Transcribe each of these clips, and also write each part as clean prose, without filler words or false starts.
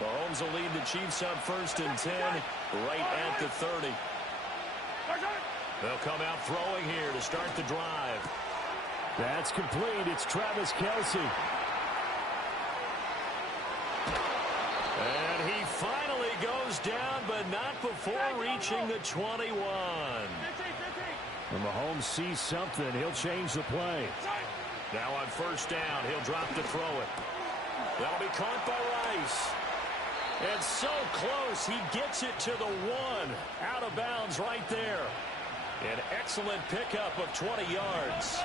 Mahomes will lead the Chiefs on 1st and 10 right at the 30. They'll come out throwing here to start the drive. That's complete. It's Travis Kelce. And he finally goes down, but not before reaching the 21. When Mahomes sees something, he'll change the play. Now on 1st down, he'll drop to throw it. That'll be caught by Rice. And so close, he gets it to the 1. Out of bounds right there. An excellent pickup of 20 yards.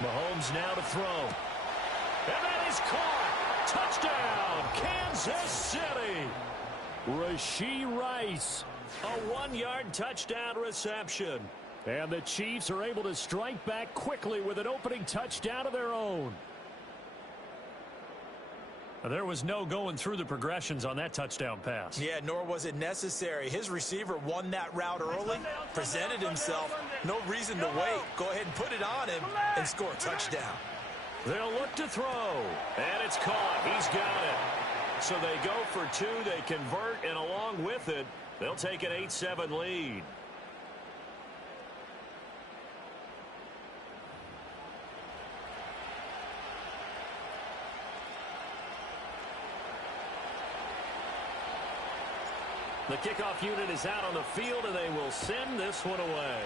Mahomes now to throw. And that is caught. Touchdown, Kansas City. Rashee Rice. A 1-yard touchdown reception. And the Chiefs are able to strike back quickly with an opening touchdown of their own. There was no going through the progressions on that touchdown pass. Yeah, nor was it necessary. His receiver won that route early, presented himself. No reason to wait. Go ahead and put it on him and score a touchdown. They'll look to throw. And it's caught. He's got it. So they go for 2. They convert, and along with it, they'll take an 8-7 lead. The kickoff unit is out on the field, and they will send this one away.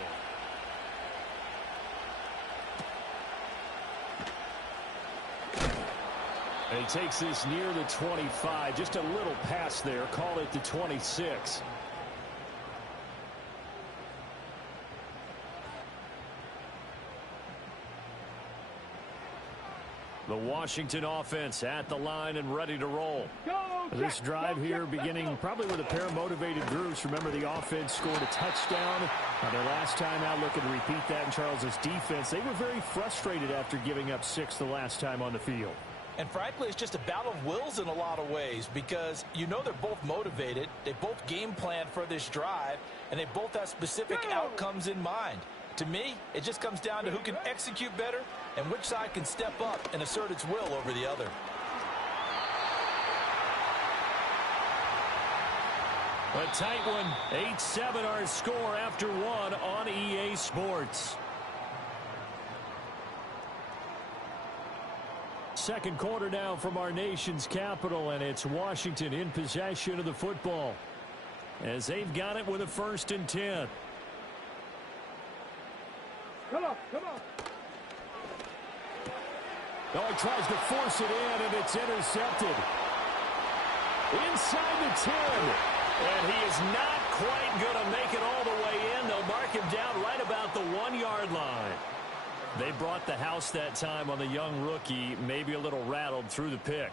And he takes this near the 25. Just a little pass there. Call it the 26. The Washington offense at the line and ready to roll. This drive here beginning probably with a pair of motivated groups. Remember, the offense scored a touchdown their last time out. Looking to repeat that in Charles's defense. They were very frustrated after giving up 6 the last time on the field. And frankly, it's just a battle of wills in a lot of ways because you know they're both motivated. They both game plan for this drive, and they both have specific outcomes in mind. To me, it just comes down to who can execute better and which side can step up and assert its will over the other. A tight one. 8-7 our score after 1 on EA Sports. Second quarter now from our nation's capital, and it's Washington in possession of the football as they've got it with a 1st and 10. Come on. Oh, he tries to force it in, and it's intercepted. Inside the 10. And he is not quite going to make it all the way in. They'll mark him down right about the 1-yard line. They brought the house that time on the young rookie, maybe a little rattled through the pick.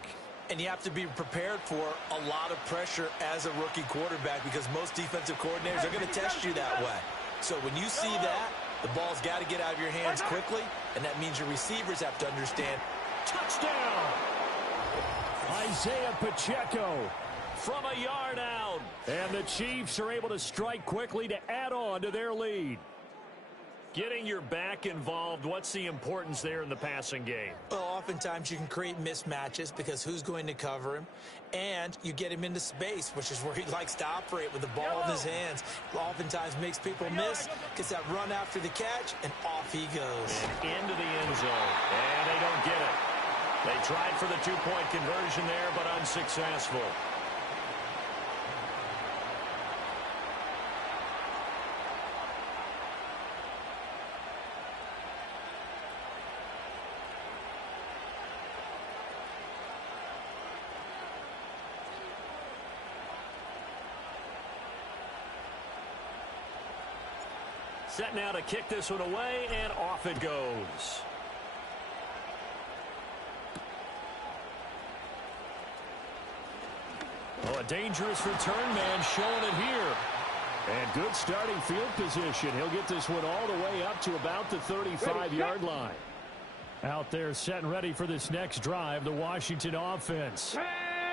And you have to be prepared for a lot of pressure as a rookie quarterback because most defensive coordinators are going to test you that way. So when you see that, the ball's got to get out of your hands quickly, and that means your receivers have to understand. Touchdown! Isaiah Pacheco from a yard out. And the Chiefs are able to strike quickly to add on to their lead. Getting your back involved, what's the importance there in the passing game? Well, oftentimes you can create mismatches because who's going to cover him, and you get him into space, which is where he likes to operate with the ball in his hands. Oftentimes makes people miss, gets that run after the catch, and off he goes. And into the end zone, and they don't get it. They tried for the 2-point conversion there, but unsuccessful. Set now to kick this one away, and off it goes. Oh, a dangerous return man showing it here. And good starting field position. He'll get this one all the way up to about the 35-yard line. Out there set and ready for this next drive, the Washington offense.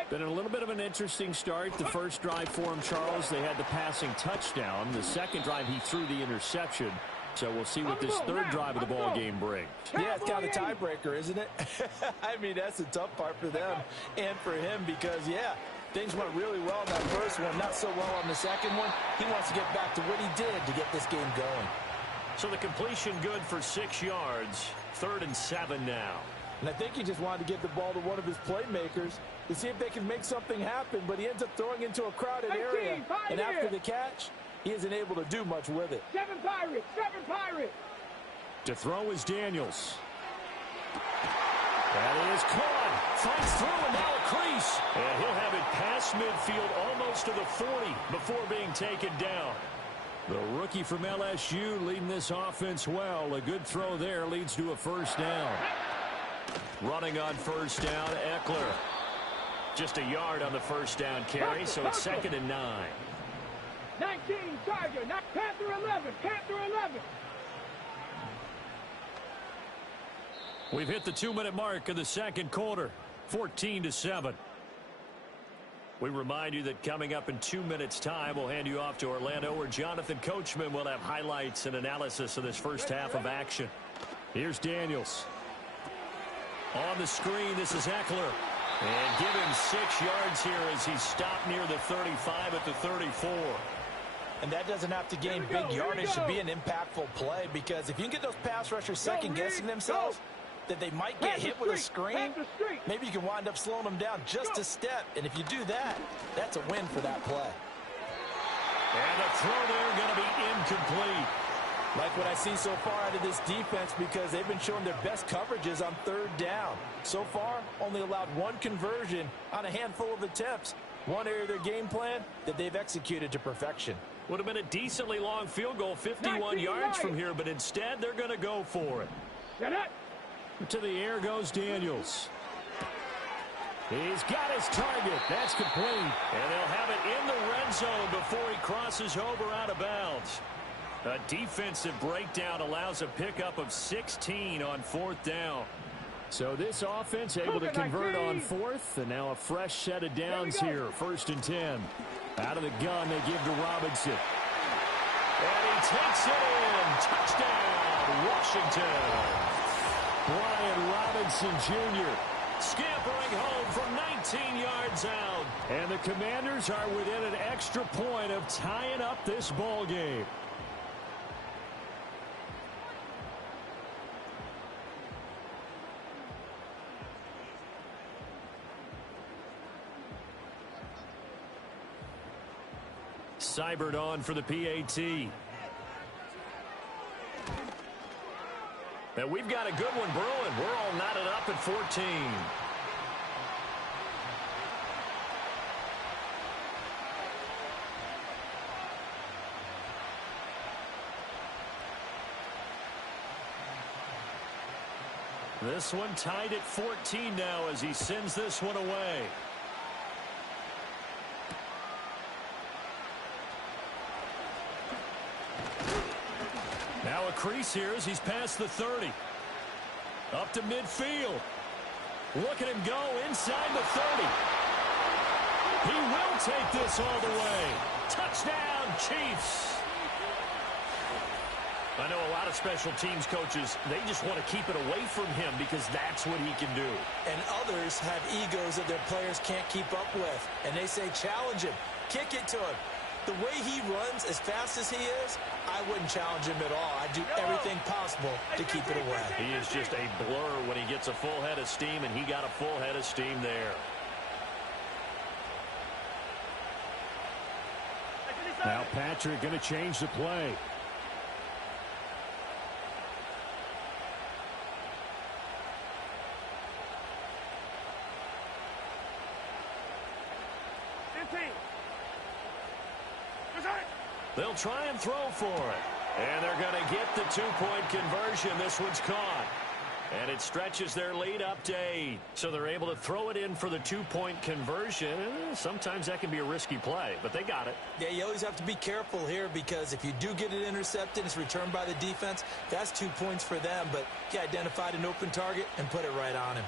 Been a little bit of an interesting start. The first drive for him, Charles, they had the passing touchdown. The second drive, he threw the interception. So we'll see what this third drive of the ball game brings. Yeah, it's kind of a tiebreaker, isn't it? I mean, that's the tough part for them and for him because, yeah, things went really well in that first one, not so well on the second one. He wants to get back to what he did to get this game going. So the completion good for 6 yards. 3rd and 7 now. And I think he just wanted to get the ball to one of his playmakers to see if they can make something happen, but he ends up throwing into a crowded area. And after the catch, he isn't able to do much with it. 7 Pirates. To throw is Daniels. That is caught. Fights through and now a crease. And he'll have it past midfield almost to the 40 before being taken down. The rookie from LSU leading this offense well. A good throw there leads to a first down. Running on first down, Eckler. Just a yard on the first down carry, so it's 2nd and 9. 19, Charger, Panther 11. We've hit the 2-minute mark of the second quarter, 14-7. We remind you that coming up in 2 minutes' time, we'll hand you off to Orlando, where Jonathan Coachman will have highlights and analysis of this first half of action. Here's Daniels. On the screen, this is Eckler. And give him 6 yards here as he's stopped near the 35 at the 34. And that doesn't have to gain big yardage to be an impactful play, because if you can get those pass rushers second-guessing themselves, that they might get hit with a screen, maybe you can wind up slowing them down just a step. And if you do that, that's a win for that play. And the throw there going to be incomplete. Like what I see so far out of this defense, because they've been showing their best coverages on 3rd down. So far, only allowed 1 conversion on a handful of attempts. One area of their game plan that they've executed to perfection. Would have been a decently long field goal, 51 yards from here, but instead they're going to go for it. To the air goes Daniels. He's got his target. That's complete. And they'll have it in the red zone before he crosses over out of bounds. A defensive breakdown allows a pickup of 16 on 4th down. So this offense able to convert on 4th, and now a fresh set of downs here. 1st and 10. Out of the gun, they give to Robinson. And he takes it in. Touchdown, Washington. Brian Robinson Jr. scampering home from 19 yards out. And the Commanders are within an extra point of tying up this ball game. Seibert on for the PAT. And we've got a good one brewing. We're all knotted up at 14. This one tied at 14 now as he sends this one away. Now a crease here as he's past the 30. Up to midfield. Look at him go inside the 30. He will take this all the way. Touchdown, Chiefs. I know a lot of special teams coaches, they just want to keep it away from him because that's what he can do. And others have egos that their players can't keep up with. And they say, challenge him. Kick it to him. The way he runs as fast as he is, I wouldn't challenge him at all. I'd do everything possible to keep it away. He is just a blur when he gets a full head of steam, and he got a full head of steam there. Now Patrick going to change the play. They'll try and throw for it. And they're going to get the two-point conversion. This one's caught. And it stretches their lead up to 8. So they're able to throw it in for the two-point conversion. Sometimes that can be a risky play, but they got it. Yeah, you always have to be careful here because if you do get it intercepted, it's returned by the defense. That's 2 points for them, but he identified an open target and put it right on him.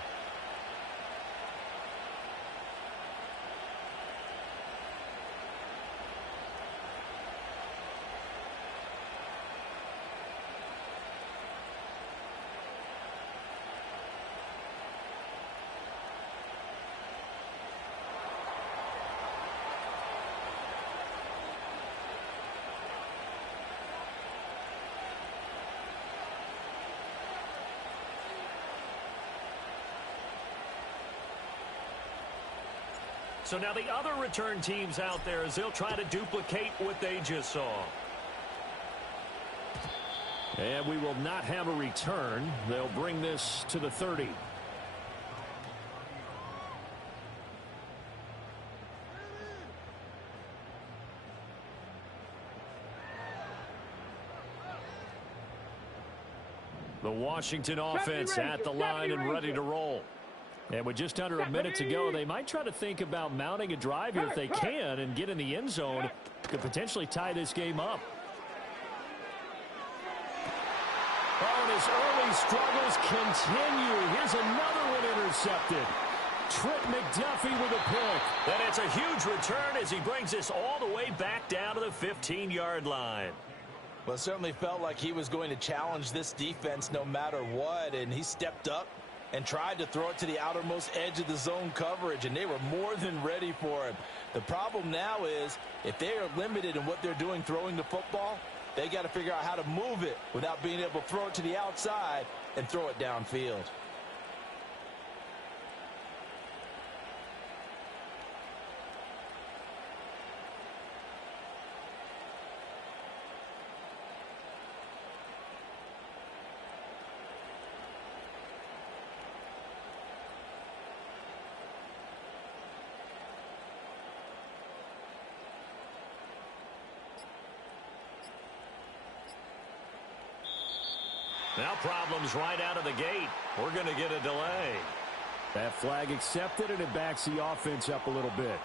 So now the other return teams out there as they'll try to duplicate what they just saw. And we will not have a return. They'll bring this to the 30. The Washington offense at the line and ready to roll. And with just under a minute to go, they might try to think about mounting a drive here if they can and get in the end zone. Could potentially tie this game up. Oh, and his early struggles continue. Here's another one intercepted. Trent McDuffie with a pick. And it's a huge return as he brings this all the way back down to the 15-yard line. Well, it certainly felt like he was going to challenge this defense no matter what, and he stepped up and tried to throw it to the outermost edge of the zone coverage, and they were more than ready for him. The problem now is if they are limited in what they're doing throwing the football, they got to figure out how to move it without being able to throw it to the outside and throw it downfield. Now problems right out of the gate. We're going to get a delay. That flag accepted, and it backs the offense up a little bit.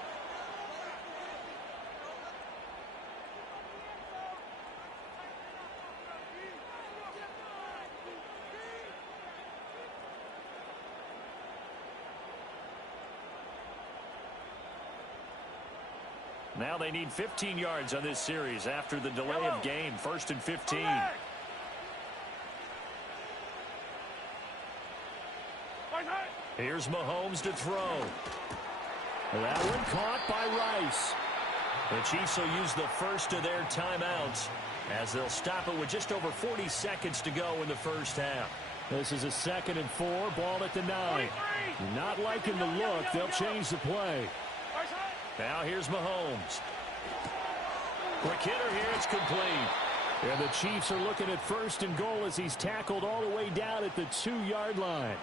Now they need 15 yards on this series after the delay of game. 1st and 15. Here's Mahomes to throw. That one caught by Rice. The Chiefs will use the first of their timeouts as they'll stop it with just over 40 seconds to go in the first half. This is a 2nd and 4, ball at the 9. Not liking the look, they'll change the play. Now here's Mahomes. Quick hitter here, it's complete. And the Chiefs are looking at 1st and goal as he's tackled all the way down at the 2-yard line.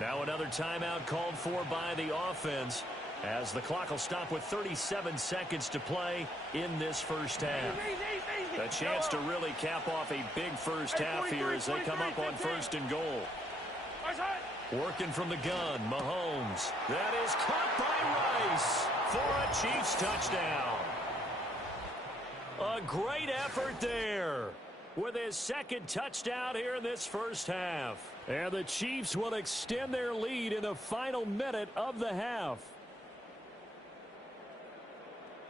Now another timeout called for by the offense as the clock will stop with 37 seconds to play in this first half. A chance to really cap off a big first half here as they come up on 1st and goal. Working from the gun, Mahomes. That is caught by Rice for a Chiefs touchdown. A great effort there with his 2nd touchdown here in this first half. And the Chiefs will extend their lead in the final minute of the half.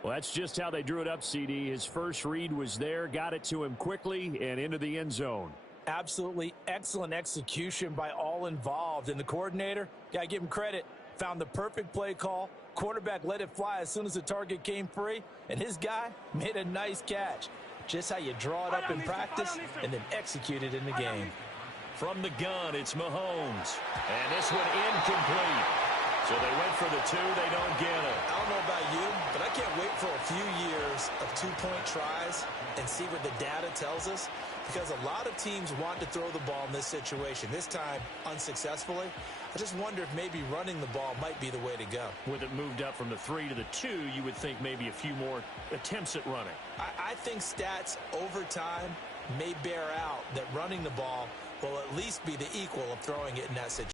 Well, that's just how they drew it up, CD. His first read was there, got it to him quickly, and into the end zone. Absolutely excellent execution by all involved. And the coordinator, got to give him credit, found the perfect play call. Quarterback let it fly as soon as the target came free, and his guy made a nice catch. Just how you draw it up in practice and then execute it in the game. From the gun, it's Mahomes. And this one incomplete. So they went for the 2, they don't get it. I don't know about you, but I can't wait for a few years of 2-point tries and see what the data tells us, because a lot of teams want to throw the ball in this situation. This time, unsuccessfully. I just wonder if maybe running the ball might be the way to go. With it moved up from the 3 to the 2, you would think maybe a few more attempts at running. I think stats over time may bear out that running the ball will at least be the equal of throwing it in that situation.